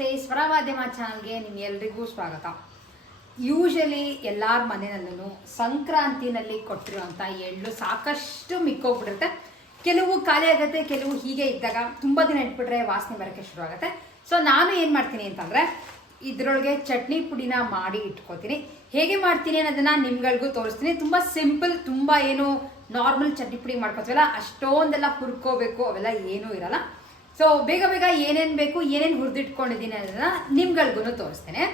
ನಮಸ್ತೆ, ಸ್ವರ ಮಾಧ್ಯಮ ಚಾನಲ್ಗೆ ನಿಮ್ಗೆಲ್ರಿಗೂ ಸ್ವಾಗತ. ಯೂಶಲಿ ಎಲ್ಲರ ಮನೆಯಲ್ಲೂ ಸಂಕ್ರಾಂತಿನಲ್ಲಿ ಕೊಟ್ಟಿರುವಂಥ ಎಳ್ಳು ಸಾಕಷ್ಟು ಮಿಕ್ಕೋಗ್ಬಿಡುತ್ತೆ. ಕೆಲವು ಖಾಲಿ ಆಗುತ್ತೆ, ಕೆಲವು ಹೀಗೆ ಇದ್ದಾಗ ತುಂಬ ದಿನ ಇಟ್ಬಿಟ್ರೆ ವಾಸನೆ ಬರೋಕ್ಕೆ ಶುರು ಆಗುತ್ತೆ. ಸೊ ನಾನು ಏನು ಮಾಡ್ತೀನಿ ಅಂತಂದರೆ, ಇದರೊಳಗೆ ಚಟ್ನಿ ಪುಡಿನ ಮಾಡಿ ಇಟ್ಕೋತೀನಿ. ಹೇಗೆ ಮಾಡ್ತೀನಿ ಅನ್ನೋದನ್ನ ನಿಮ್ಗಳಿಗೂ ತೋರಿಸ್ತೀನಿ. ತುಂಬ ಸಿಂಪಲ್, ತುಂಬ ಏನು ನಾರ್ಮಲ್ ಚಟ್ನಿ ಪುಡಿ ಮಾಡ್ಕೋತೀವಲ್ಲ, ಅಷ್ಟೊಂದೆಲ್ಲ ಹುರ್ಕೋಬೇಕು, ಅವೆಲ್ಲ ಏನೂ ಇರಲ್ಲ. ಸೊ ಬೇಗ ಬೇಗ ಏನೇನು ಬೇಕು, ಏನೇನು ಹುರಿದಿಟ್ಕೊಂಡಿದ್ದೀನಿ ಅದನ್ನ ನಿಮ್ಗಳ್ಗೂ ತೋರಿಸ್ತೇನೆ.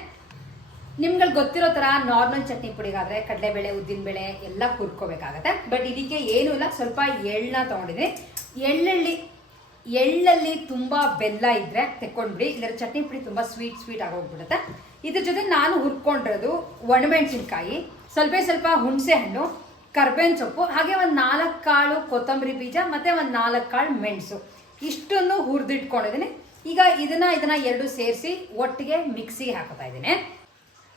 ನಿಮ್ಗಳಿಗೆ ಗೊತ್ತಿರೋ ಥರ ನಾರ್ಮಲ್ ಚಟ್ನಿ ಪುಡಿಗಾದರೆ ಕಡಲೆಬೇಳೆ, ಉದ್ದಿನಬೇಳೆ ಎಲ್ಲ ಹುರ್ಕೋಬೇಕಾಗತ್ತೆ. ಬಟ್ ಇದಕ್ಕೆ ಏನೂ ಇಲ್ಲ, ಸ್ವಲ್ಪ ಎಳ್ಳನ್ನ ತೊಗೊಂಡಿದ್ದೀನಿ. ಎಳ್ಳಲ್ಲಿ ಎಳ್ಳಲ್ಲಿ ತುಂಬ ಬೆಲ್ಲ ಇದ್ರೆ ತೆಕ್ಕೊಂಡ್ಬಿಡಿ. ಇದರ ಚಟ್ನಿ ಪುಡಿ ತುಂಬ ಸ್ವೀಟ್ ಸ್ವೀಟ್ ಆಗೋಗ್ಬಿಡುತ್ತೆ. ಇದ್ರ ಜೊತೆ ನಾನು ಹುರ್ಕೊಂಡಿರೋದು ಒಣಮೆಣಸಿನ್ಕಾಯಿ. ಸ್ವಲ್ಪ ಸ್ವಲ್ಪ ಹುಣಸೆ ಹಣ್ಣು ಕರ್ಬೇವಿನ ಸೊಪ್ಪು, ಹಾಗೆ ಒಂದು ನಾಲ್ಕು ಕಾಳು ಕೊತ್ತಂಬರಿ ಬೀಜ, ಮತ್ತೆ ಒಂದು ನಾಲ್ಕು ಕಾಳು ಮೆಣಸು. ಇಷ್ಟನ್ನು ಹುರಿದಿಟ್ಕೊಂಡಿದ್ದೀನಿ. ಈಗ ಇದನ್ನ ಇದನ್ನ ಎರಡು ಸೇರಿಸಿ ಒಟ್ಟಿಗೆ ಮಿಕ್ಸಿಗೆ ಹಾಕೋತಾ ಇದ್ದೀನಿ.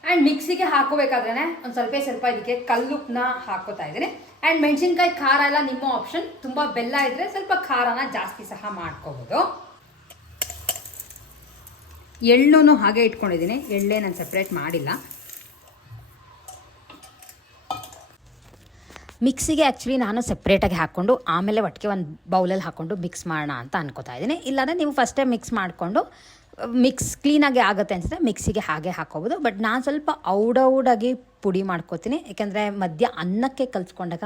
ಆ್ಯಂಡ್ ಮಿಕ್ಸಿಗೆ ಹಾಕೋಬೇಕಾದ್ರೆ ಒಂದು ಸ್ವಲ್ಪ ಸ್ವಲ್ಪ ಇದಕ್ಕೆ ಕಲ್ಲುಪ್ಪನ್ನ ಹಾಕೋತಾ ಇದ್ದೀನಿ. ಆ್ಯಂಡ್ ಮೆಣಸಿನ್ಕಾಯಿ ಖಾರ ಎಲ್ಲ ನಿಮ್ಮ ಆಪ್ಷನ್ ತುಂಬ ಬೆಲ್ಲ ಇದ್ರೆ ಸ್ವಲ್ಪ ಖಾರನ ಜಾಸ್ತಿ ಸಹ ಮಾಡ್ಕೋಬೋದು. ಎಳ್ಳು ಹಾಗೆ ಇಟ್ಕೊಂಡಿದ್ದೀನಿ. ಎಳ್ಳೆ ನಾನು ಸಪ್ರೇಟ್ ಮಾಡಿಲ್ಲ. ಮಿಕ್ಸಿಗೆ ಆ್ಯಕ್ಚುಲಿ ನಾನು ಸೆಪ್ರೇಟಾಗಿ ಹಾಕ್ಕೊಂಡು ಆಮೇಲೆ ಒಟ್ಟಿಗೆ ಒಂದು ಬೌಲಲ್ಲಿ ಹಾಕ್ಕೊಂಡು ಮಿಕ್ಸ್ ಮಾಡೋಣ ಅಂತ ಅನ್ಕೋತಾ ಇದ್ದೀನಿ. ಇಲ್ಲಾಂದರೆ ನೀವು ಫಸ್ಟೇ ಮಿಕ್ಸ್ ಮಾಡಿಕೊಂಡು ಮಿಕ್ಸ್ ಕ್ಲೀನಾಗಿ ಆಗುತ್ತೆ ಅನಿಸಿದ್ರೆ ಮಿಕ್ಸಿಗೆ ಹಾಗೆ ಹಾಕೋಬೋದು ಬಟ್ ನಾನು ಸ್ವಲ್ಪ ಔಡೌಡಾಗಿ ಪುಡಿ ಮಾಡ್ಕೋತೀನಿ. ಏಕೆಂದರೆ ಮಧ್ಯ ಅನ್ನಕ್ಕೆ ಕಲಿಸ್ಕೊಂಡಾಗ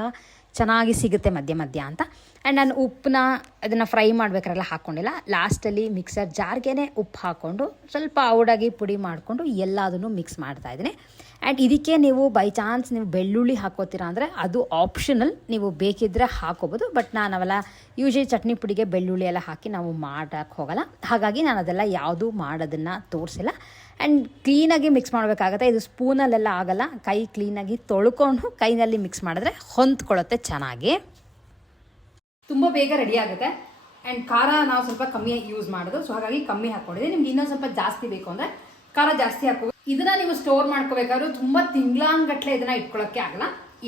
ಚೆನ್ನಾಗಿ ಸಿಗುತ್ತೆ ಮಧ್ಯ ಮಧ್ಯ ಅಂತ. ಆ್ಯಂಡ್ ನಾನು ಉಪ್ಪನ್ನ ಅದನ್ನು ಫ್ರೈ ಮಾಡಬೇಕಾರೆಲ್ಲ ಹಾಕ್ಕೊಂಡಿಲ್ಲ ಲಾಸ್ಟಲ್ಲಿ ಮಿಕ್ಸರ್ ಜಾರ್ಗೆ ಉಪ್ಪು ಹಾಕ್ಕೊಂಡು ಸ್ವಲ್ಪ ಔಡಾಗಿ ಪುಡಿ ಮಾಡಿಕೊಂಡು ಎಲ್ಲದನ್ನು ಮಿಕ್ಸ್ ಮಾಡ್ತಾ ಇದ್ದೀನಿ. ಆ್ಯಂಡ್ ಇದಕ್ಕೆ ನೀವು ಬೈ ಚಾನ್ಸ್ ನೀವು ಬೆಳ್ಳುಳ್ಳಿ ಹಾಕೋತೀರಾ ಅಂದರೆ ಅದು ಆಪ್ಷನಲ್ ನೀವು ಬೇಕಿದ್ದರೆ ಹಾಕೋಬೋದು ಬಟ್ ನಾನು ಅವೆಲ್ಲ ಯೂಶಲಿ ಚಟ್ನಿ ಪುಡಿಗೆ ಬೆಳ್ಳುಳ್ಳಿ ಎಲ್ಲ ಹಾಕಿ ನಾವು ಮಾಡೋಕ್ಕೆ ಹೋಗಲ್ಲ. ಹಾಗಾಗಿ ನಾನು ಅದೆಲ್ಲ ಯಾವುದೂ ಮಾಡೋದನ್ನು ತೋರಿಸಿಲ್ಲ. ಆ್ಯಂಡ್ ಕ್ಲೀನಾಗಿ ಮಿಕ್ಸ್ ಮಾಡಬೇಕಾಗತ್ತೆ. ಇದು ಸ್ಪೂನಲ್ಲೆಲ್ಲ ಆಗಲ್ಲ. ಕೈ ಕ್ಲೀನಾಗಿ ತೊಳ್ಕೊಂಡು ಕೈನಲ್ಲಿ ಮಿಕ್ಸ್ ಮಾಡಿದ್ರೆ ಹೊಂದ್ಕೊಳ್ಳುತ್ತೆ ಚೆನ್ನಾಗಿ. ತುಂಬ ಬೇಗ ರೆಡಿ ಆಗುತ್ತೆ. ಆ್ಯಂಡ್ ಖಾರ ನಾವು ಸ್ವಲ್ಪ ಕಮ್ಮಿ ಯೂಸ್ ಮಾಡೋದು. ಸೊ ಹಾಗಾಗಿ ಕಮ್ಮಿ ಹಾಕ್ಕೊಂಡಿದ್ದೀನಿ. ನಿಮ್ಗೆ ಇನ್ನೊಂದು ಸ್ವಲ್ಪ ಜಾಸ್ತಿ ಬೇಕು ಅಂದರೆ ಖಾರ ಜಾಸ್ತಿ ಹಾಕೋ ಇದನ್ನ ನೀವು ಸ್ಟೋರ್ ಮಾಡ್ಕೋಬೇಕಾದ್ರೂ ತುಂಬಾ ತಿಂಗ್ಳಾಂಗಟ್ಲೆ ಇದನ್ನ ಇಟ್ಕೊಳಕ್ಕೆ ಆಗಲ್ಲ.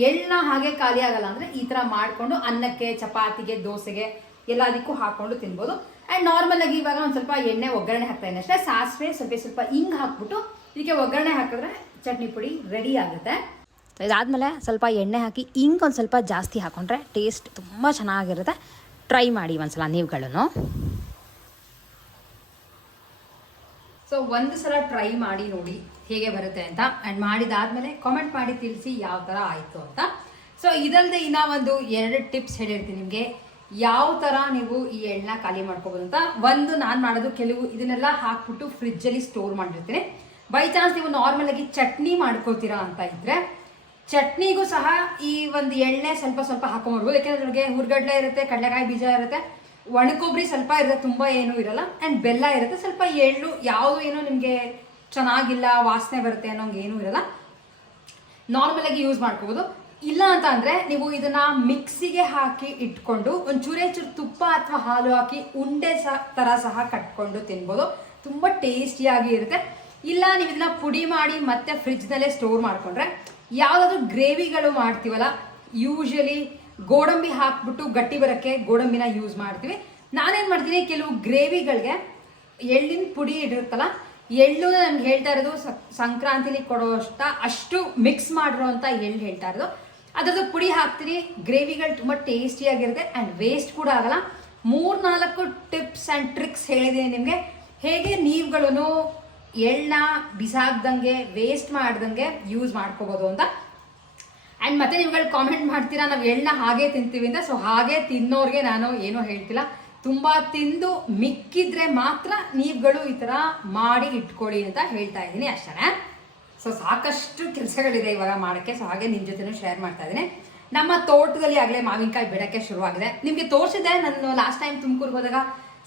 ಎಳ್ಳ ಹಾಗೆ ಖಾಲಿ ಆಗಲ್ಲ ಅಂದ್ರೆ ಈ ತರ ಮಾಡ್ಕೊಂಡು ಅನ್ನಕ್ಕೆ, ಚಪಾತಿಗೆ, ದೋಸೆಗೆ ಎಲ್ಲದಕ್ಕೂ ಹಾಕೊಂಡು ತಿನ್ಬೋದು. ಅಂಡ್ ನಾರ್ಮಲ್ ಆಗಿ ಇವಾಗ ಒಂದು ಸ್ವಲ್ಪ ಎಣ್ಣೆ ಒಗ್ಗರಣೆ ಹಾಕ್ತಾ ಇದ್ದೀನಿ ಅಷ್ಟೇ. ಸಾಸಿವೆ ಸ್ವಲ್ಪ ಸ್ವಲ್ಪ ಹಿಂಗ್ ಹಾಕ್ಬಿಟ್ಟು ಇದಕ್ಕೆ ಒಗ್ಗರಣೆ ಹಾಕಿದ್ರೆ ಚಟ್ನಿ ಪುಡಿ ರೆಡಿ ಆಗುತ್ತೆ. ಇದಾದ್ಮೇಲೆ ಸ್ವಲ್ಪ ಎಣ್ಣೆ ಹಾಕಿ ಹಿಂಗ್ ಒಂದು ಸ್ವಲ್ಪ ಜಾಸ್ತಿ ಹಾಕೊಂಡ್ರೆ ಟೇಸ್ಟ್ ತುಂಬ ಚೆನ್ನಾಗಿರುತ್ತೆ. ಟ್ರೈ ಮಾಡಿ ಒಂದ್ಸಲ ನೀವುಗಳನ್ನು ಸೊ ಒಂದು ಸಲ ಟ್ರೈ ಮಾಡಿ ನೋಡಿ ಹೇಗೆ ಬರುತ್ತೆ ಅಂತ. ಆ್ಯಂಡ್ ಮಾಡಿದಾದ್ಮೇಲೆ ಕಾಮೆಂಟ್ ಮಾಡಿ ತಿಳಿಸಿ ಯಾವ ಥರ ಆಯಿತು ಅಂತ. ಸೊ ಇದಲ್ಲದೆ ಇನ್ನ ಒಂದು ಎರಡು ಟಿಪ್ಸ್ ಹೇಳಿರ್ತೀನಿ ನಿಮಗೆ. ಯಾವ ಥರ ನೀವು ಈ ಎಣ್ಣೆ ಖಾಲಿ ಮಾಡ್ಕೋಬೋದು ಅಂತ. ಒಂದು ನಾನು ಮಾಡೋದು ಕೆಲವು ಇದನ್ನೆಲ್ಲ ಹಾಕ್ಬಿಟ್ಟು ಫ್ರಿಜ್ಜಲ್ಲಿ ಸ್ಟೋರ್ ಮಾಡಿರ್ತೀನಿ. ಬೈ ಚಾನ್ಸ್ ನೀವು ನಾರ್ಮಲ್ ಆಗಿ ಚಟ್ನಿ ಮಾಡ್ಕೋತೀರಾ ಅಂತ ಇದ್ರೆ, ಚಟ್ನಿಗೂ ಸಹ ಈ ಒಂದು ಎಣ್ಣೆ ಸ್ವಲ್ಪ ಸ್ವಲ್ಪ ಹಾಕೊಂಡ್ಬಿಡ್ಬೋದು. ಯಾಕೆಂದ್ರೆ ನಿಮಗೆ ಹುರ್ಗಡ್ಲೆ ಇರುತ್ತೆ, ಕಡಲೆಕಾಯಿ ಬೀಜ ಇರುತ್ತೆ. ಒಣಕೊಬ್ಬರಿ ಸ್ವಲ್ಪ ಇರುತ್ತೆ ತುಂಬ ಏನೂ ಇರಲ್ಲ. ಆ್ಯಂಡ್ ಬೆಲ್ಲ ಇರುತ್ತೆ. ಸ್ವಲ್ಪ ಎಳ್ಳು ಯಾವುದು ಏನೋ ನಿಮಗೆ ಚೆನ್ನಾಗಿಲ್ಲ, ವಾಸನೆ ಬರುತ್ತೆ ಅನ್ನೋಂಗೆ ಏನೂ ಇರಲ್ಲ. ನಾರ್ಮಲ್ ಆಗಿ ಯೂಸ್ ಮಾಡ್ಕೋಬೋದು. ಇಲ್ಲ ಅಂತ ಅಂದರೆ ನೀವು ಇದನ್ನ ಮಿಕ್ಸಿಗೆ ಹಾಕಿ ಇಟ್ಕೊಂಡು ಒಂದು ಚೂರೇ ತುಪ್ಪ ಅಥವಾ ಹಾಲು ಹಾಕಿ ಉಂಡೆ ಸಹ ತರ ಸಹ ಕಟ್ಕೊಂಡು ತಿನ್ಬೋದು. ತುಂಬಾ ಟೇಸ್ಟಿಯಾಗಿ ಇರುತ್ತೆ. ಇಲ್ಲ ನೀವು ಇದನ್ನ ಪುಡಿ ಮಾಡಿ ಮತ್ತೆ ಫ್ರಿಜ್ನಲ್ಲೇ ಸ್ಟೋರ್ ಮಾಡ್ಕೊಂಡ್ರೆ ಯಾವ್ದಾದ್ರು ಗ್ರೇವಿಗಳು ಮಾಡ್ತೀವಲ್ಲ ಯೂಶಲಿ ಗೋಡಂಬಿ ಹಾಕ್ಬಿಟ್ಟು ಗಟ್ಟಿ ಬರೋಕ್ಕೆ ಗೋಡಂಬಿನ ಯೂಸ್ ಮಾಡ್ತೀವಿ. ನಾನೇನು ಮಾಡ್ತೀನಿ, ಕೆಲವು ಗ್ರೇವಿಗಳಿಗೆ ಎಳ್ಳಿನ ಪುಡಿ ಇಡಿರುತ್ತಲ್ಲ, ಎಳ್ಳು ನಮ್ಗೆ ಹೇಳ್ತಾ ಇರೋದು ಸಂಕ್ರಾಂತಿಲಿ ಕೊಡೋ ಅಷ್ಟ ಅಷ್ಟು ಮಿಕ್ಸ್ ಮಾಡಿರೋ ಅಂತ ಎಳ್ಳು ಹೇಳ್ತಾ ಇರೋದು. ಅದರದ್ದು ಪುಡಿ ಹಾಕ್ತೀರಿ ಗ್ರೇವಿಗಳು ತುಂಬ ಟೇಸ್ಟಿಯಾಗಿರುತ್ತೆ ಆ್ಯಂಡ್ ವೇಸ್ಟ್ ಕೂಡ ಆಗಲ್ಲ. ಮೂರು ನಾಲ್ಕು ಟಿಪ್ಸ್ ಆ್ಯಂಡ್ ಟ್ರಿಕ್ಸ್ ಹೇಳಿದ್ದೀನಿ ನಿಮಗೆ. ಹೇಗೆ ನೀವುಗಳನ್ನು ಎಳ್ಳನ್ನ ಬಿಸಾಕ್ದಂಗೆ ವೇಸ್ಟ್ ಮಾಡ್ದಂಗೆ ಯೂಸ್ ಮಾಡ್ಕೋಬೋದು ಅಂತ. ಆ್ಯಂಡ್ ಮತ್ತೆ ನೀವುಗಳು ಕಾಮೆಂಟ್ ಮಾಡ್ತೀರಾ? ನಾವು ಎಳ್ಳನ್ನ ಹಾಗೆ ತಿಂತೀವಿ ಅಂತ. ಸೊ ಹಾಗೆ ತಿನ್ನೋರಿಗೆ ನಾನು ಏನೂ ಹೇಳ್ತಿಲ್ಲ. ತುಂಬ ತಿಂದು ಮಿಕ್ಕಿದ್ರೆ ಮಾತ್ರ ನೀವುಗಳು ಈ ಥರ ಮಾಡಿ ಇಟ್ಕೊಳ್ಳಿ ಅಂತ ಹೇಳ್ತಾ ಇದ್ದೀನಿ ಅಷ್ಟೇ ಸೊ ಸಾಕಷ್ಟು ಕೆಲಸಗಳಿದೆ ಇವಾಗ ಮಾಡೋಕ್ಕೆ. ಸೊ ಹಾಗೆ ನಿಮ್ಮ ಜೊತೆನೂ ಶೇರ್ ಮಾಡ್ತಾ ಇದ್ದೀನಿ. ನಮ್ಮ ತೋಟದಲ್ಲಿ ಆಗಲೇ ಮಾವಿನಕಾಯಿ ಬಿಡೋಕ್ಕೆ ಶುರುವಾಗಿದೆ. ನಿಮಗೆ ತೋರಿಸಿದೆ ನಾನು ಲಾಸ್ಟ್ ಟೈಮ್ ತುಮಕೂರಿಗೆ ಹೋದಾಗ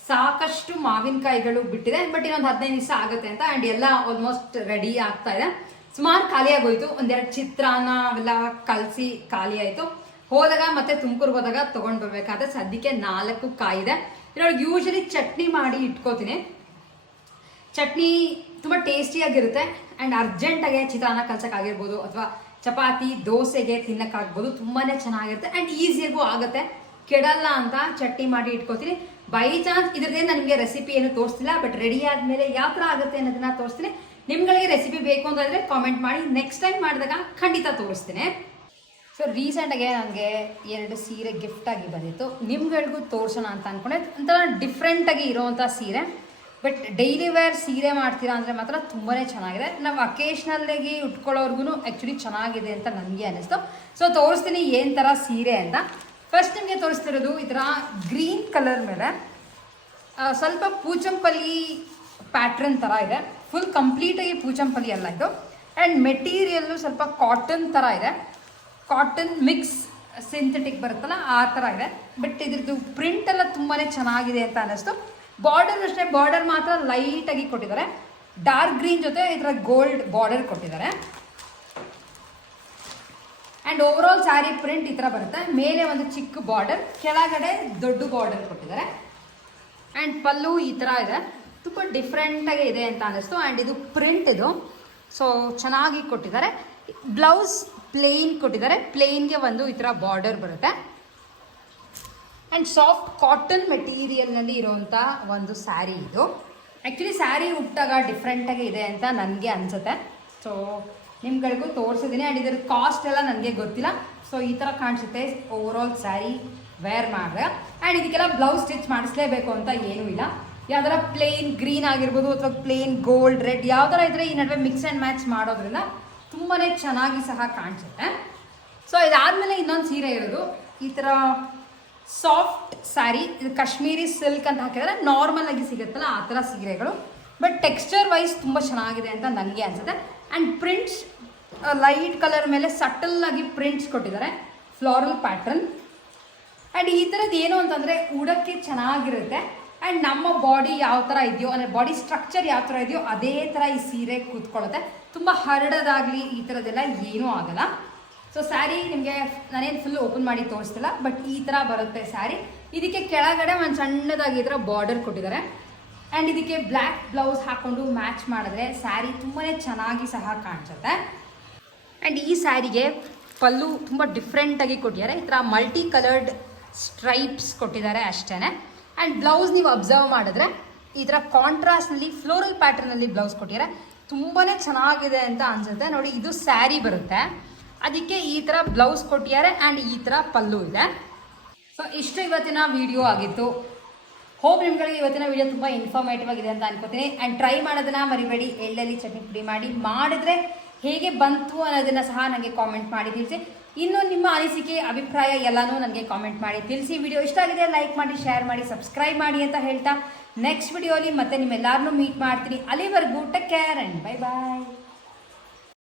ಸಾಕಷ್ಟು ಮಾವಿನಕಾಯಿಗಳು ಬಿಟ್ಟಿದೆ. ಬಟ್ ಇನ್ನೊಂದು ಹದಿನೈದು ದಿವಸ ಆಗುತ್ತೆ ಅಂತ ಆ್ಯಂಡ್ ಎಲ್ಲ ಆಲ್ಮೋಸ್ಟ್ ರೆಡಿ ಆಗ್ತಾ ಇದೆ. ಸುಮಾರು ಖಾಲಿ ಆಗೋಯ್ತು ಒಂದೆರಡು ಚಿತ್ರಾನ್ನ ಅವೆಲ್ಲ ಕಲಸಿ ಖಾಲಿ ಆಯಿತು. ಹೋದಾಗ ಮತ್ತೆ ತುಮಕೂರ್ಗೆ ಹೋದಾಗ ತೊಗೊಂಡು ಬರ್ಬೇಕಾದ್ರೆ ಸದ್ಯಕ್ಕೆ ನಾಲ್ಕು ಕಾಯಿದೆ. ಇದ್ರೊಳಗೆ ಯೂಶಲಿ ಚಟ್ನಿ ಮಾಡಿ ಇಟ್ಕೋತೀನಿ. ಚಟ್ನಿ ತುಂಬ ಟೇಸ್ಟಿಯಾಗಿರುತ್ತೆ. ಆ್ಯಂಡ್ ಅರ್ಜೆಂಟಾಗೆ ಚಿತ್ರಾನ್ನ ಕಲ್ಸಕ್ಕಾಗಿರ್ಬೋದು ಅಥವಾ ಚಪಾತಿ, ದೋಸೆಗೆ ತಿನ್ನಕ್ಕಾಗ್ಬೋದು ತುಂಬಾ ಚೆನ್ನಾಗಿರುತ್ತೆ. ಆ್ಯಂಡ್ ಈಸಿಯಾಗೂ ಆಗುತ್ತೆ. ಕೆಡಲ್ಲ ಅಂತ ಚಟ್ನಿ ಮಾಡಿ ಇಟ್ಕೋತೀನಿ. ಬೈ ಚಾನ್ಸ್ ಇದ್ರದೇ ನನಗೆ ರೆಸಿಪಿ ಏನು ತೋರಿಸ್ತಿಲ್ಲ ಬಟ್ ರೆಡಿ ಆದ್ಮೇಲೆ ಯಾವ ಥರ ಆಗುತ್ತೆ ಅನ್ನೋದನ್ನ ತೋರಿಸ್ತೀನಿ. ನಿಮ್ಗಳಿಗೆ ರೆಸಿಪಿ ಬೇಕು ಅಂತಂದ್ರೆ ಕಾಮೆಂಟ್ ಮಾಡಿ. ನೆಕ್ಸ್ಟ್ ಟೈಮ್ ಮಾಡಿದಾಗ ಖಂಡಿತ ತೋರಿಸ್ತೀನಿ. ಸೊ ರೀಸೆಂಟಾಗೆ ನನಗೆ ಎರಡು ಸೀರೆ ಗಿಫ್ಟ್ ಆಗಿ ಬಂದಿತ್ತು. ನಿಮ್ಗಳಿಗೂ ತೋರಿಸೋಣ ಅಂತ ಅನ್ಕೊಂಡೆ. ಒಂಥರ ಡಿಫ್ರೆಂಟಾಗಿ ಇರೋವಂಥ ಸೀರೆ. ಬಟ್ ಡೈಲಿ ವೇರ್ ಸೀರೆ ಮಾಡ್ತೀರಾ ಅಂದರೆ ಮಾತ್ರ ತುಂಬಾ ಚೆನ್ನಾಗಿದೆ. ನಾವು ಅಕೇಶ್ನಲ್ಲಾಗಿ ಉಟ್ಕೊಳ್ಳೋರ್ಗು ಆ್ಯಕ್ಚುಲಿ ಚೆನ್ನಾಗಿದೆ ಅಂತ ನನಗೆ ಅನ್ನಿಸ್ತು ಸೊ ತೋರಿಸ್ತೀನಿ ಏನು ಥರ ಸೀರೆ ಅಂತ. ಫಸ್ಟ್ ನಿಮಗೆ ತೋರಿಸ್ತಿರೋದು ಥರ ಗ್ರೀನ್ ಕಲರ್ ಮೇಲೆ ಸ್ವಲ್ಪ ಪೂಚಂಪಲ್ಲಿ ಪ್ಯಾಟ್ರನ್ ಥರ ಇದೆ. ಫುಲ್ ಕಂಪ್ಲೀಟಾಗಿ ಪೂಚಂಪಲ್ಲಿ ಅಲ್ಲ ಇದು. ಆ್ಯಂಡ್ ಮೆಟೀರಿಯಲ್ಲು ಸ್ವಲ್ಪ ಕಾಟನ್ ಥರ ಇದೆ. ಕಾಟನ್ ಮಿಕ್ಸ್ ಸಿಂಥೆಟಿಕ್ ಬರುತ್ತಲ್ಲ, ಆ ಥರ ಇದೆ. ಬಟ್ ಇದ್ರದ್ದು ಪ್ರಿಂಟ್ ಎಲ್ಲ ತುಂಬಾ ಚೆನ್ನಾಗಿದೆ ಅಂತ ಅನ್ನಿಸ್ತು. ಬಾರ್ಡರ್ ಅಷ್ಟೇ ಬಾರ್ಡರ್ ಮಾತ್ರ ಲೈಟಾಗಿ ಕೊಟ್ಟಿದ್ದಾರೆ. ಡಾರ್ಕ್ ಗ್ರೀನ್ ಜೊತೆ ಇದರ ಗೋಲ್ಡ್ ಬಾರ್ಡರ್ ಕೊಟ್ಟಿದ್ದಾರೆ. And overall sari print ಈ ಥರ ಬರುತ್ತೆ. ಮೇಲೆ ಒಂದು ಚಿಕ್ಕ ಬಾರ್ಡರ್ ಕೆಳಗಡೆ ದೊಡ್ಡ ಬಾರ್ಡರ್ ಕೊಟ್ಟಿದ್ದಾರೆ. ಆ್ಯಂಡ್ ಪಲ್ಲು ಈ ಥರ ಇದೆ. ತುಂಬ ಡಿಫ್ರೆಂಟಾಗಿ ಇದೆ ಅಂತ ಅನ್ನಿಸ್ತು. ಆ್ಯಂಡ್ ಇದು ಪ್ರಿಂಟ್ ಇದು. ಸೊ ಚೆನ್ನಾಗಿ ಕೊಟ್ಟಿದ್ದಾರೆ. ಬ್ಲೌಸ್ ಪ್ಲೇನ್ ಕೊಟ್ಟಿದ್ದಾರೆ. ಪ್ಲೇನ್ಗೆ ಒಂದು ಈ ಥರ ಬಾರ್ಡರ್ ಬರುತ್ತೆ. ಆ್ಯಂಡ್ ಸಾಫ್ಟ್ ಕಾಟನ್ ಮೆಟೀರಿಯಲ್ನಲ್ಲಿ ಇರೋವಂಥ ಒಂದು ಸ್ಯಾರಿ ಇದು. ಆ್ಯಕ್ಚುಲಿ ಸ್ಯಾರಿ ಉಟ್ಟಾಗ ಡಿಫ್ರೆಂಟಾಗಿ ಇದೆ ಅಂತ ನನಗೆ ಅನಿಸುತ್ತೆ. ಸೊ ನಿಮ್ಗಳಿಗೂ ತೋರಿಸಿದ್ದೀನಿ ಆ್ಯಂಡ್ ಇದ್ರ ಕಾಸ್ಟ್ ಎಲ್ಲ ನನಗೆ ಗೊತ್ತಿಲ್ಲ. ಸೊ ಈ ಥರ ಕಾಣಿಸುತ್ತೆ ಓವರ್ ಆಲ್ ಸ್ಯಾರಿ ವೇರ್ ಮಾಡಿದ್ರೆ ಆ್ಯಂಡ್ ಇದಕ್ಕೆಲ್ಲ ಬ್ಲೌಸ್ ಸ್ಟಿಚ್ ಮಾಡಿಸ್ಲೇಬೇಕು ಅಂತ ಏನೂ ಇಲ್ಲ. ಯಾವ್ದಾರ ಪ್ಲೇನ್ ಗ್ರೀನ್ ಆಗಿರ್ಬೋದು ಅಥವಾ ಪ್ಲೇನ್ ಗೋಲ್ಡ್ ರೆಡ್ ಯಾವ ಥರ ಇದ್ರೆ ಈ ನಡುವೆ ಮಿಕ್ಸ್ ಆ್ಯಂಡ್ ಮ್ಯಾಚ್ ಮಾಡೋದ್ರಿಂದ ತುಂಬಾ ಚೆನ್ನಾಗಿ ಸಹ ಕಾಣಿಸುತ್ತೆ. ಸೊ ಇದಾದಮೇಲೆ ಇನ್ನೊಂದು ಸೀರೆ ಇರೋದು. ಈ ಥರ ಸಾಫ್ಟ್ ಸ್ಯಾರಿ ಇದು ಕಾಶ್ಮೀರಿ ಸಿಲ್ಕ್ ಅಂತ ಹಾಕಿದ್ರೆ ನಾರ್ಮಲ್ ಆಗಿ ಸಿಗುತ್ತಲ್ಲ ಆ ಥರ ಸೀರೆಗಳು. ಬಟ್ ಟೆಕ್ಸ್ಚರ್ ವೈಸ್ ತುಂಬ ಚೆನ್ನಾಗಿದೆ ಅಂತ ನನಗೆ ಅನಿಸುತ್ತೆ. ಆ್ಯಂಡ್ ಪ್ರಿಂಟ್ಸ್ ಲೈಟ್ ಕಲರ್ ಮೇಲೆ ಸಟಲ್ ಆಗಿ ಪ್ರಿಂಟ್ಸ್ ಕೊಟ್ಟಿದ್ದಾರೆ. ಫ್ಲೋರಲ್ ಪ್ಯಾಟ್ರನ್ ಆ್ಯಂಡ್ ಈ ಥರದ್ದು ಏನು ಅಂತಂದರೆ ಉಡೋಕ್ಕೆ ಚೆನ್ನಾಗಿರುತ್ತೆ. ಆ್ಯಂಡ್ ನಮ್ಮ ಬಾಡಿ ಯಾವ ಥರ ಇದೆಯೋ, ಅಂದರೆ ಬಾಡಿ ಸ್ಟ್ರಕ್ಚರ್ ಯಾವ ಥರ ಇದೆಯೋ ಅದೇ ಥರ ಈ ಸೀರೆ ಕೂತ್ಕೊಳ್ಳುತ್ತೆ. ತುಂಬ ಹರಡೋದಾಗಲಿ ಈ ಥರದ್ದೆಲ್ಲ ಏನೂ ಆಗಲ್ಲ. ಸೊ ಸ್ಯಾರಿ ನಿಮಗೆ ನಾನೇನು ಫುಲ್ ಓಪನ್ ಮಾಡಿ ತೋರಿಸ್ತಿಲ್ಲ ಬಟ್ ಈ ಥರ ಬರುತ್ತೆ ಸ್ಯಾರಿ ಇದಕ್ಕೆ ಕೆಳಗಡೆ ಒಂದು ಸಣ್ಣದಾಗಿ ಈ ಬಾರ್ಡರ್ ಕೊಟ್ಟಿದ್ದಾರೆ. ಆ್ಯಂಡ್ ಇದಕ್ಕೆ ಬ್ಲ್ಯಾಕ್ ಬ್ಲೌಸ್ ಹಾಕ್ಕೊಂಡು ಮ್ಯಾಚ್ ಮಾಡಿದ್ರೆ ಸ್ಯಾರಿ ತುಂಬಾ ಚೆನ್ನಾಗಿ ಸಹ ಕಾಣಿಸುತ್ತೆ. ಆ್ಯಂಡ್ ಈ ಸ್ಯಾರಿಗೆ ಪಲ್ಲು ತುಂಬ ಡಿಫ್ರೆಂಟಾಗಿ ಕೊಟ್ಟಿದ್ದಾರೆ. ಈ ಥರ ಮಲ್ಟಿ ಕಲರ್ಡ್ ಸ್ಟ್ರೈಪ್ಸ್ ಕೊಟ್ಟಿದ್ದಾರೆ ಅಷ್ಟೇ ಆ್ಯಂಡ್ ಬ್ಲೌಸ್ ನೀವು ಅಬ್ಸರ್ವ್ ಮಾಡಿದ್ರೆ ಈ ಥರ ಕಾಂಟ್ರಾಸ್ಟ್ನಲ್ಲಿ ಫ್ಲೋರಲ್ ಪ್ಯಾಟರ್ನಲ್ಲಿ ಬ್ಲೌಸ್ ಕೊಟ್ಟಿದ್ದಾರೆ. ತುಂಬಾ ಚೆನ್ನಾಗಿದೆ ಅಂತ ಅನ್ಸುತ್ತೆ. ನೋಡಿ, ಇದು ಸ್ಯಾರಿ ಬರುತ್ತೆ. ಅದಕ್ಕೆ ಈ ಥರ ಬ್ಲೌಸ್ ಕೊಟ್ಟಿದ್ದಾರೆ. ಆ್ಯಂಡ್ ಈ ಥರ ಪಲ್ಲು ಇದೆ. ಸೊ ಇಷ್ಟು ಇವತ್ತಿನ ವಿಡಿಯೋ ಆಗಿತ್ತು. ಹೋಪ್ ನಿಮ್ಗಳಿಗೆ ಇವತ್ತಿನ ವಿಡಿಯೋ ತುಂಬ ಇನ್ಫಾರ್ಮೇಟಿವ್ ಆಗಿದೆ ಅಂತ ಅನ್ಕೋತೀನಿ. ಆ್ಯಂಡ್ ಟ್ರೈ ಮಾಡೋದನ್ನ ಮರಿಬೇಡಿ. ಎಳ್ಳಲ್ಲಿ ಚಟ್ನಿ ಪುಡಿ ಮಾಡಿ ಮಾಡಿದ್ರೆ ಹೇಗೆ ಬಂತು ಅನ್ನೋದನ್ನ ಸಹ ನನಗೆ ಕಾಮೆಂಟ್ ಮಾಡಿ ತಿಳಿಸಿ. ಇನ್ನು ನಿಮ್ಮ ಅನಿಸಿಕೆ, ಅಭಿಪ್ರಾಯ ಎಲ್ಲನೂ ನನಗೆ ಕಾಮೆಂಟ್ ಮಾಡಿ ತಿಳಿಸಿ. ವಿಡಿಯೋ ಇಷ್ಟ ಆಗಿದೆ ಲೈಕ್ ಮಾಡಿ ಶೇರ್ ಮಾಡಿ ಸಬ್ಸ್ಕ್ರೈಬ್ ಮಾಡಿ ಅಂತ ಹೇಳ್ತಾ ನೆಕ್ಸ್ಟ್ ವಿಡಿಯೋಲಿ ಮತ್ತೆ ನಿಮ್ಮೆಲ್ಲರನ್ನೂ ಮೀಟ್ ಮಾಡ್ತೀನಿ. ಅಲ್ಲಿವರೆಗೂ take care and bye bye